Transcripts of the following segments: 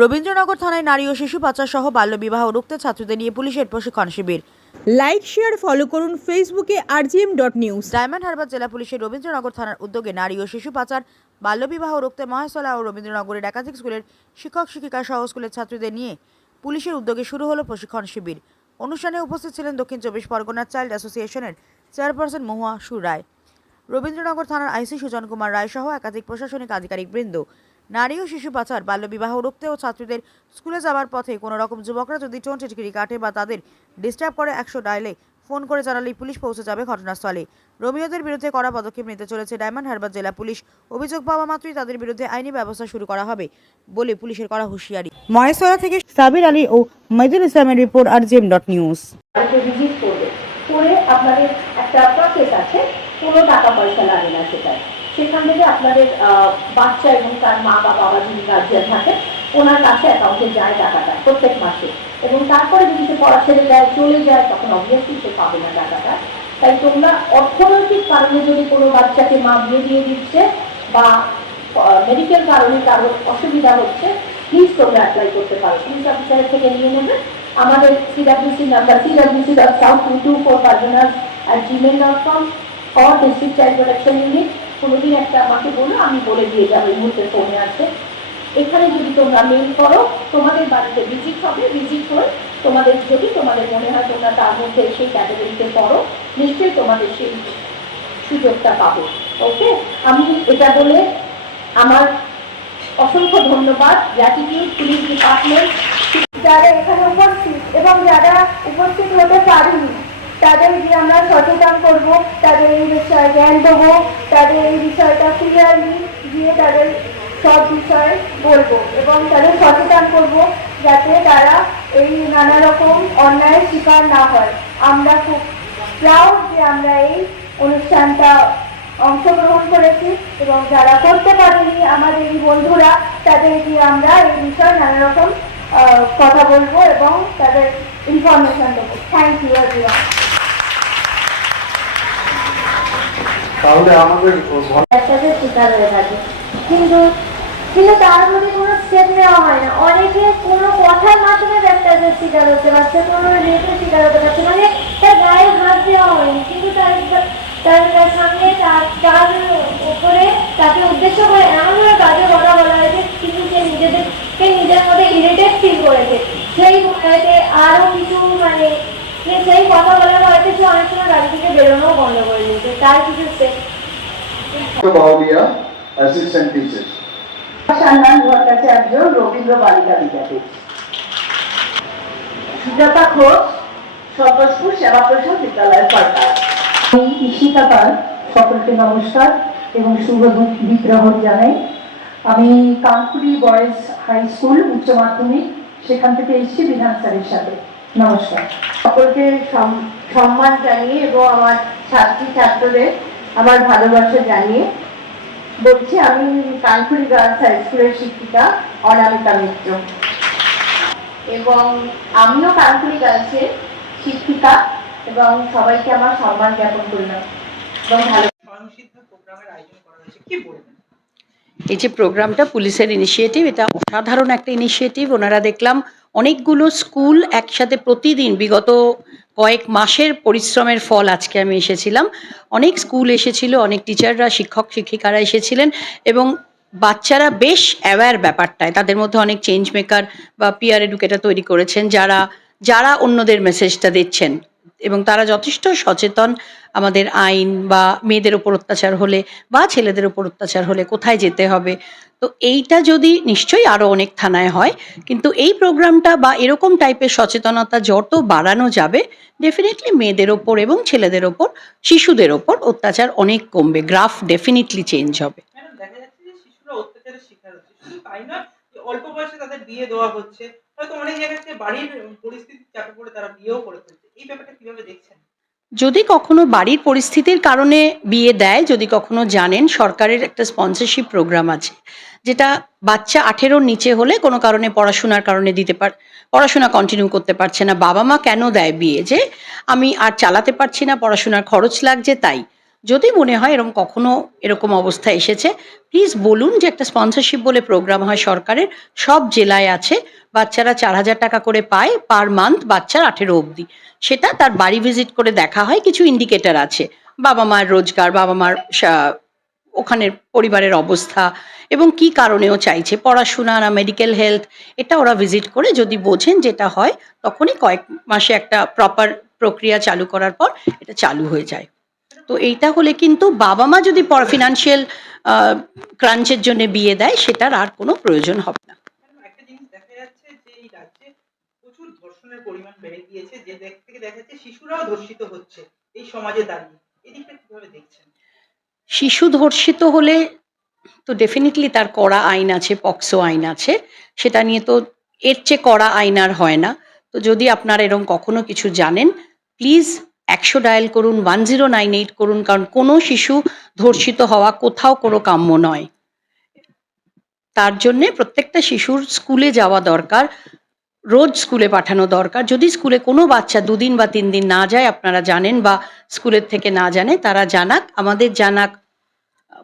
রবীন্দ্রনগর থানায় নারী ও শিশু পাচার সহ বাল্যবিবাহ রুখতে ছাত্রদের নিয়ে পুলিশের প্রশিক্ষণ শিবির। লাইক শেয়ার ফলো করুন ফেসবুকে RGM dot news Diamond Harbour জেলা পুলিশের রবীন্দ্রনগর থানার উদ্যোগে নারী ও শিশু পাচার বাল্যবিবাহ রুখতে মহেশতলা ও রবীন্দ্রনগরের একাধিক স্কুলের শিক্ষক শিক্ষিকা সহ স্কুলের ছাত্রীদের নিয়ে পুলিশের উদ্যোগে শুরু হলো প্রশিক্ষণ শিবির। অনুষ্ঠানে উপস্থিত ছিলেন দক্ষিণ চব্বিশ পরগনা চাইল্ড অ্যাসোসিয়েশনের চেয়ারপারসন মহুয়া সুর রায়। রবীন্দ্রনগর থানার আইসি সুজন কুমার রায় সহ একাধিক প্রশাসনিক আধিকারিক বৃন্দ। নারী ও শিশু পাচার, বাল্যবিবাহ রুখতে ও ছাত্রীদের স্কুলে যাওয়ার পথে কোনো রকম যুবকরা যদি টোন টিটকিরি কাটে বা তাদের ডিস্টার্ব করে একশো ডাইলে ফোন করে জানালেই পুলিশ পৌঁছে যাবে ঘটনাস্থলে। রোমিওদের বিরুদ্ধে কড়া পদক্ষেপ নিতে চলেছে ডায়মন্ড হারবার জেলা পুলিশ। অভিযোগ পাওয়া মাত্রই তাদের বিরুদ্ধে আইনি ব্যবস্থা শুরু করা হবে বলে পুলিশের করা হুঁশিয়ারি। মহেশতলা থেকে সাবির আলী ও মহিদুল ইসলামের report R GM dot news. করে আপনাদের একটা প্রসেস আছে, কোনো টাকা পয়সা লাগে না সেখান থেকে আপনাদের বাচ্চা এবং তার মা বা বাবা যিনি গার্জিয়ান থাকেন, ওনার কাছে অ্যাকাউন্টে যায় টাকাটা প্রত্যেক মাসে। এবং তারপরে যদি সে পড়া ছেড়ে যায় চলে যায়, তখন অবভিয়াসলি সে পাবে না টাকাটা। তাই তোমরা অর্থনৈতিক কারণে যদি কোনো বাচ্চাকে মা বিয়ে দিয়ে দিচ্ছে বা মেডিকেল কারণে কারোর অসুবিধা হচ্ছে প্লিজ তোমরা অ্যাপ্লাই করতে পারো। পুলিশ অফিসারের থেকে নিয়ে নেবে। আমাদের CWC number CWC dot south two four Parganas R Gmail dot com or district child protection unit কোনোদিন একটা আমাকে বলো, আমি বলে দিয়ে যাব, এই মুহূর্তে ফোনে আছে। এখানে যদি তোমরা মেল করো, তোমাদের বাড়িতে ভিজিট হবে ভিজিট করে তোমাদের যদি তোমাদের মনে হয় তোমরা তার মধ্যে সেই ক্যাটাগরিতে পড়ো, নিশ্চয়ই তোমাদের সেই সুযোগটা পাবো ওকে আমি এটা বলে আমার অসংখ্য ধন্যবাদ। গ্র্যাটিটিউড পুলিশ ডিপার্টমেন্ট যারা এখানে উপস্থিত, এবং যারা উপস্থিত হতে পারেনি তাদের যে আমরা সচেতন করব তাদের এই বিষয়ে জ্ঞান দেবো, তাদের এই বিষয়টা ক্লিয়ারলি গিয়ে তাদের সব বিষয়ে বলব এবং তাদের সচেতন করব যাতে তারা এই নানা রকম অন্যায়ের শিকার না হয়। আমরা খুব প্রাউড যে আমরা এই অনুষ্ঠানটা অংশগ্রহণ করেছি এবং যারা করতে পারেনি আমাদের এই বন্ধুরা, তাদেরকে আমরা এই বিষয়ে নানা রকম কথা বলব এবং তাদের ইনফরমেশন দেবো। থ্যাংক ইউ তাহলে আমাদের বাচ্চাদের শিকার হয়ে থাকে। কিন্তু কিন্তু তার প্রতি কোনো স্টেপ নেওয়া হয় না। অনেকে কোনো কথার মাধ্যমে ব্যাপারটাদের শিকার হতে পারছে, কোনো রেপের শিকার হতে পারছে। মানে তার গায়ে হাত দেওয়া হয়নি। কিন্তু তার তার সামনে তার তার উপরে তাকে উদ্দেশ্য করে এমনভাবে বাজে কথা বলা হয়েছে, কিন্তু সে নিজেদেরকে নিজের মধ্যে ইরিটেট ফিল করেছে। সেই হয়তো আরও কিছু মানে সেই কথা বলার হয়তো সে অনেক সময় বাড়ি থেকে বেরোনোও বন্ধ করে দিয়েছে তার কিছু বাউলিয়া অ্যাসিস্ট্যান্ট টিচার সান্নান ভট্টাচার্য রবীন্দ্র বালিকা বিদ্যাপীঠ। সুজাতা ঘোষ সন্তোষপুর সেবাপ্রসাদ বিদ্যালয়ের কর্তা আমি পাল সকলকে নমস্কার এবং শুভ বিগ্রহণ জানাই। আমি কানকুড়ি বয়েজ হাই স্কুল উচ্চ মাধ্যমিক সেখান থেকে এসেছি বিধান স্যারের সাথে। নমস্কার। সকলকে সম্মান জানিয়ে এবং আমার ছাত্রী ছাত্রদের আমার ভালোবাসা জানিয়ে বলছি আমি কানপুরি গার্লস হাই স্কুলের শিক্ষিকা অনামিকা মিত্র। এবং আমিও কানপুরি গার্লসের শিক্ষিকা এবং সবাইকে আমার সম্মান জ্ঞাপন করলাম। এবং ভালো প্রোগ্রামের আয়োজন করা হয়েছে। কি বলবেন? এই যে প্রোগ্রামটা পুলিশের ইনিশিয়েটিভ এটা অসাধারণ একটা ইনিশিয়েটিভ ওনারা দেখলাম অনেকগুলো স্কুল একসাথে প্রতিদিন বিগত কয়েক মাসের পরিশ্রমের ফল আজকে আমি এসেছিলাম। অনেক স্কুল এসেছিল, অনেক টিচাররা, শিক্ষক, শিক্ষিকারা এসেছিলেন এবং বাচ্চারা বেশ অ্যাওয়্যার ব্যাপারটায়, তাদের মধ্যে অনেক চেঞ্জ মেকার বা পিয়ার এডুকেটার তৈরি করেছেন যারা যারা অন্যদের মেসেজটা দিচ্ছেন। এবং তারা যথেষ্ট সচেতন আমাদের আইন বা মেয়েদের ওপর অত্যাচার হলে বা ছেলেদের ওপর অত্যাচার হলে কোথায় যেতে হবে। তো এইটা যদি নিশ্চয়ই আরও অনেক থানায় হয়, কিন্তু এই প্রোগ্রামটা বা এরকম টাইপের সচেতনতা যত বাড়ানো যাবে ডেফিনেটলি মেয়েদের ওপর এবং ছেলেদের ওপর শিশুদের ওপর অত্যাচার অনেক কমবে গ্রাফ ডেফিনেটলি চেঞ্জ হবে। অল্প বয়সে তাদের বিয়ে দেওয়া হচ্ছে। যদি কখনো বাড়ির পরিস্থিতির কারণে বিয়ে দেয়, যদি কখনো জানেন সরকারের একটা স্পন্সরশিপ প্রোগ্রাম আছে, যেটা বাচ্চা আঠেরোর নিচে হলে কোনো কারণে পড়াশোনার কারণে দিতে পার, পড়াশোনা কন্টিনিউ করতে পারছে না। বাবা মা কেন দেয় বিয়ে? যে আমি আর চালাতে পারছি না, পড়াশোনার খরচ লাগছে, তাই যদি মনে হয় এরকম কখনো এরকম অবস্থা এসেছে প্লিজ বলুন যে একটা স্পন্সরশিপ বলে প্রোগ্রাম হয় সরকারের, সব জেলায় আছে, বাচ্চারা চার হাজার টাকা করে পায় পার মান্থ বাচ্চার আঠেরো অবধি। সেটা তার বাড়ি ভিজিট করে দেখা হয়, কিছু ইন্ডিকেটার আছে। বাবা মার রোজগার, বাবা মার ওখানের পরিবারের অবস্থা এবং কি কারণেও চাইছে, পড়াশোনা না মেডিকেল হেলথ এটা ওরা ভিজিট করে যদি বোঝেন যেটা হয়, তখনই কয়েক মাসে একটা প্রপার প্রক্রিয়া চালু করার পর এটা চালু হয়ে যায়। তো এইটা হলে কিন্তু বাবা মা যদি ফিনান্সিয়াল ক্রাঞ্চের জন্য বিয়ে দেয় সেটার আর কোনো প্রয়োজন হবে না। ম্যাডাম, একটা জিনিস দেখা যাচ্ছে যে এই রাজ্যে প্রচুর ধর্ষণের পরিমাণ বেড়ে গিয়েছে যে দিক থেকে দেখা যাচ্ছে শিশুরাও ধর্ষিত হচ্ছে এই সমাজে দাঁড়িয়ে। এদিকটা কীভাবে দেখছেন? শিশু ধর্ষিত হলে তো ডেফিনেটলি তার কড়া আইন আছে পক্সো আইন আছে সেটা নিয়ে তো এর চেয়ে কড়া আইন আর হয় না। তো যদি আপনারা এরকম কখনো কিছু জানেন প্লিজ একশো ডায়াল করুন ওয়ান জিরো নাইন এইট করুন, কারণ কোনো শিশু ধর্ষিত হওয়া কোথাও কোনো কাম্য নয়। তার জন্যে প্রত্যেকটা শিশুর স্কুলে যাওয়া দরকার, রোজ স্কুলে পাঠানো দরকার। যদি স্কুলে কোনো বাচ্চা দুদিন বা তিন দিন না যায়, আপনারা জানেন বা স্কুলের থেকে না জানে, তারা জানাক, আমাদের জানাক,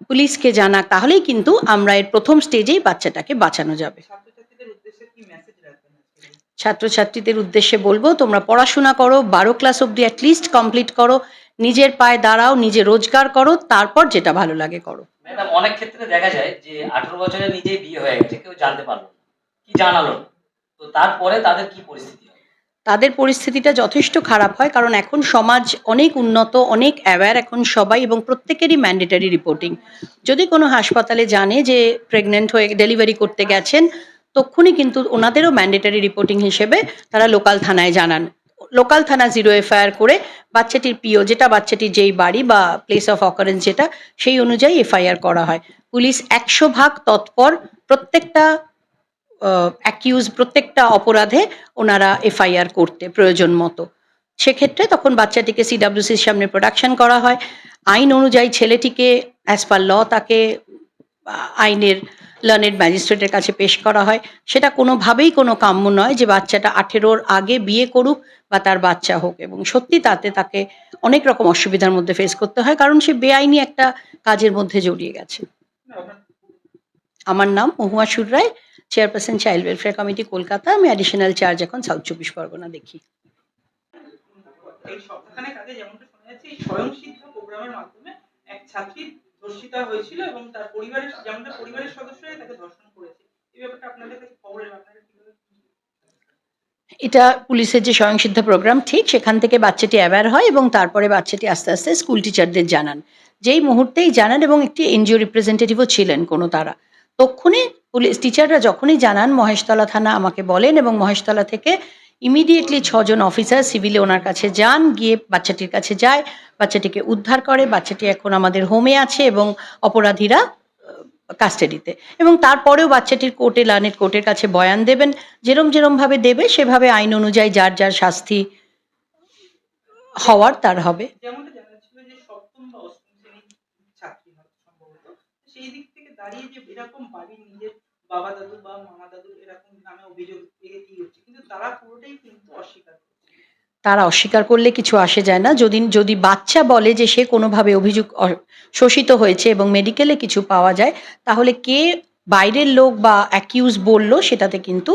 পুলিশকে জানাক, তাহলেই কিন্তু আমরা এর প্রথম স্টেজেই বাচ্চাটাকে বাঁচানো যাবে ছাত্রছাত্রীদের উদ্দেশ্যে কি মেসেজ রাখবেন আজকে ছাত্রছাত্রীদের উদ্দেশ্যে বলব তোমরা পড়াশোনা করো বারো ক্লাস অবধি অ্যাটলিস্ট কমপ্লিট করো নিজের পায়ে দাঁড়াও নিজে রোজগার করো তারপর যেটা ভালো লাগে করো। ম্যাডাম অনেক ক্ষেত্রে দেখা যায় যে আঠারো বছরে নিজেই বিয়ে হয়ে গেছে কেউ জানতে পারল কি জানালো? তো তারপরে তাদের কি পরিস্থিতি তাদের পরিস্থিতিটা যথেষ্ট খারাপ হয় কারণ এখন সমাজ অনেক উন্নত অনেক অ্যাওয়্যার এখন সবাই এবং প্রত্যেকেরই ম্যান্ডেটারি রিপোর্টিং যদি কোনো হাসপাতালে জানে যে প্রেগনেন্ট হয়ে ডেলিভারি করতে গেছেন তক্ষুনি কিন্তু ওনাদেরও ম্যান্ডেটারি রিপোর্টিং হিসেবে তারা লোকাল থানায় জানান। লোকাল থানা জিরো এফআইআর করে বাচ্চাটির পিও যেটা বাচ্চাটির যেই বাড়ি বা প্লেস অফ অকারেন্স যেটা, সেই অনুযায়ী এফআইআর করা হয়। পুলিশ একশো ভাগ তৎপর প্রত্যেকটা অ্যাকিউজ প্রত্যেকটা অপরাধে ওনারা এফআইআর করতে প্রয়োজন মতো। সেক্ষেত্রে তখন বাচ্চাটিকে সিডাব্লিউসির সামনে প্রোডাকশন করা হয়। আইন অনুযায়ী ছেলেটিকে অ্যাজ পার ল তাকে আইনের লার্নেড ম্যাজিস্ট্রেটের কাছে পেশ করা হয়। সেটা কোনোভাবেই কোনো কাম্য নয় যে বাচ্চাটা আঠেরোর আগে বিয়ে করুক বা তার বাচ্চা হোক। এবং সত্যি তাতে তাকে অনেক রকম অসুবিধার মধ্যে ফেস করতে হয়, কারণ সে বেআইনি একটা কাজের মধ্যে জড়িয়ে গেছে। আমার নাম Mahua Sur Roy chairperson child welfare committee Kolkata. আমি অ্যাডিশনাল চার্জ এখন সাউথ চব্বিশ পরগনা দেখি। এই যেমনটা শোনা যাচ্ছে, এই স্বয়ংসিদ্ধ প্রোগ্রামের মাধ্যমে এক ছাত্রী ধর্ষিতা হয়েছিল এবং তার পরিবারের, যেমনটা পরিবারের সদস্যরাই তাকে ধর্ষণ করেছে। এই ব্যাপারটা আপনাদের কাছে খবর এলো আপনারা এটা পুলিশের যে স্বয়ংসিদ্ধ প্রোগ্রাম, ঠিক সেখান থেকে বাচ্চাটি অ্যাওয়্যার হয় এবং তারপরে বাচ্চাটি আস্তে আস্তে স্কুল টিচারদের জানান। যেই মুহূর্তেই জানান এবং একটি এনজিও রিপ্রেজেন্টেটিভও ছিলেন কোনো তারা। তক্ষুনি পুলিশ টিচাররা যখনই জানান, মহেশতলা থানা আমাকে বলেন এবং মহেশতলা থেকে ইমিডিয়েটলি ছজন অফিসার সিভিলে ওনার কাছে যান, গিয়ে বাচ্চাটির কাছে যায়, বাচ্চাটিকে উদ্ধার করে, বাচ্চাটি এখন আমাদের হোমে আছে এবং অপরাধীরা কাস্টাডিতে এবং তারপরেও বাচ্চাটির কোর্টে লানেট কোর্টের কাছে বয়ান দেবেন, যেরম যেরমভাবে দেবে, সেভাবে আইন অনুযায়ী যার যার শাস্তি হওয়ার তার হবে। বাবা দাদু বা মামা দাদু এরকম নামে অভিযোগ হচ্ছে, কিন্তু তারা পুরোটাই কিন্তু অস্বীকার করছে তারা অস্বীকার করলে কিছু আসে যায় না। যদি যদি বাচ্চা বলে যে সে কোনোভাবে অভিযোগ শোষিত হয়েছে এবং মেডিকেলে কিছু পাওয়া যায়, তাহলে কে বাইরের লোক বা অ্যাকিউজ বলল সেটাতে কিন্তু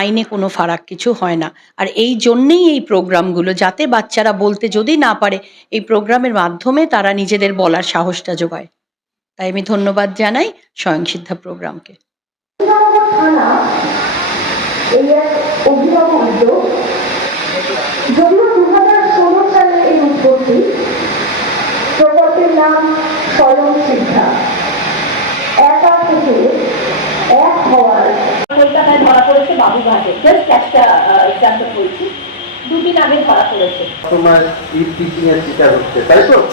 আইনে কোনো ফারাক কিছু হয় না। আর এই জন্যেই এই প্রোগ্রামগুলো, যাতে বাচ্চারা বলতে যদি না পারে, এই প্রোগ্রামের মাধ্যমে তারা নিজেদের বলার সাহসটা যোগায়। তাই আমি ধন্যবাদ জানাই স্বয়ংসিদ্ধা প্রোগ্রামকে। এই এক অভিনব উদ্যোগ যদিও দু হাজার ষোলো সালে এই উদ্যোগটি প্রকল্পের নাম স্বয়ং শিক্ষা একা থেকে এক হওয়ার কলকাতায় ধরা পড়েছে বাবুঘাটে জাস্ট একটা এক্সাম্পল বলছি। দুদিন আগে ধরা পড়েছে। তোমার এর শিকার হচ্ছে তাই তো?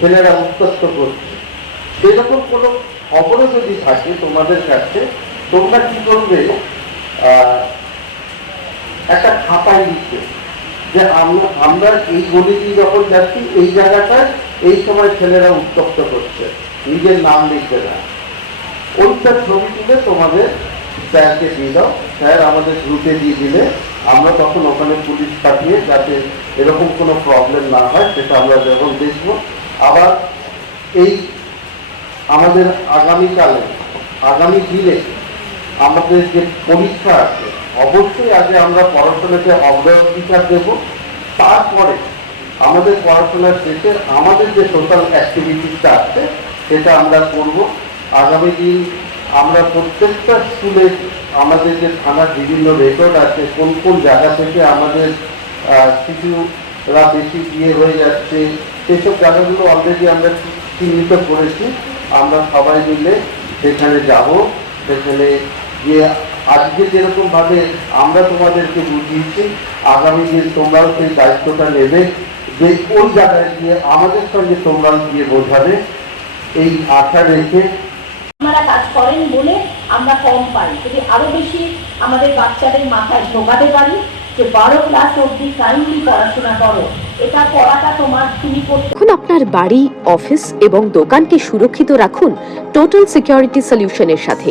ছেলেরা উত্তস্ত করছে। সেরকম কোনো খবরও যদি থাকে তোমাদের কাছে তোমরা কি করবে? আহ, একটা খাতায় লিখবে। যে আমরা এই গলিটি যখন যাচ্ছি, এই জায়গাটায় এই সময় ছেলেরা উত্তপ্ত করছে। নিজের নাম লিখবে না। ওইটা ছবি তুলে তোমাদের স্যারকে দিয়ে দাও। স্যার আমাদের গ্রুপে দিয়ে দিলে আমরা তখন ওখানে পুলিশ পাঠিয়ে যাতে এরকম কোনো প্রবলেম না হয়, সেটা আমরা যখন দেখব। আবার এই আমাদের আগামীকালে, আগামী দিনে আমাদের যে পরীক্ষা আছে অবশ্যই আগে আমরা পড়াশোনাকে অগ্রাধিকার দেব। তারপরে আমাদের পড়াশোনার শেষে আমাদের যে সোশ্যাল অ্যাক্টিভিটিসটা আছে, সেটা আমরা করব। আগামী দিন আমরা প্রত্যেকটা স্কুলে আমাদের যে থানার বিভিন্ন রেকর্ড আছে, কোন কোন জায়গা থেকে আমাদের শিশুরা বেশি বিয়ে হয়ে যাচ্ছে, সেসব জায়গাগুলো অলরেডি আমরা চিহ্নিত করেছি। আমরা সবাই মিলে সেখানে যাব। সেখানে গিয়ে আজকে যেরকম ভাবে আমরা তোমাদেরকে বুঝিয়েছি আগামী দিন তোমরাও সেই দায়িত্বটা নেবে যে ওই জায়গায় গিয়ে আমাদের সঙ্গে তোমরাও গিয়ে বোঝাবে। এই আশা রেখে আপনারা কাজ করেন বলে আমরা কম পাই। যদি আরও বেশি আমাদের বাচ্চাদের মাথায় ঢোকাতে পারি যে বারো ক্লাস অবধি টাইমলি পড়াশোনা করো এটা পড়াটা তোমার তুমি এখন আপনার বাড়ি অফিস এবং দোকানকে সুরক্ষিত রাখুন টোটাল সিকিউরিটি সলিউশনের সাথে।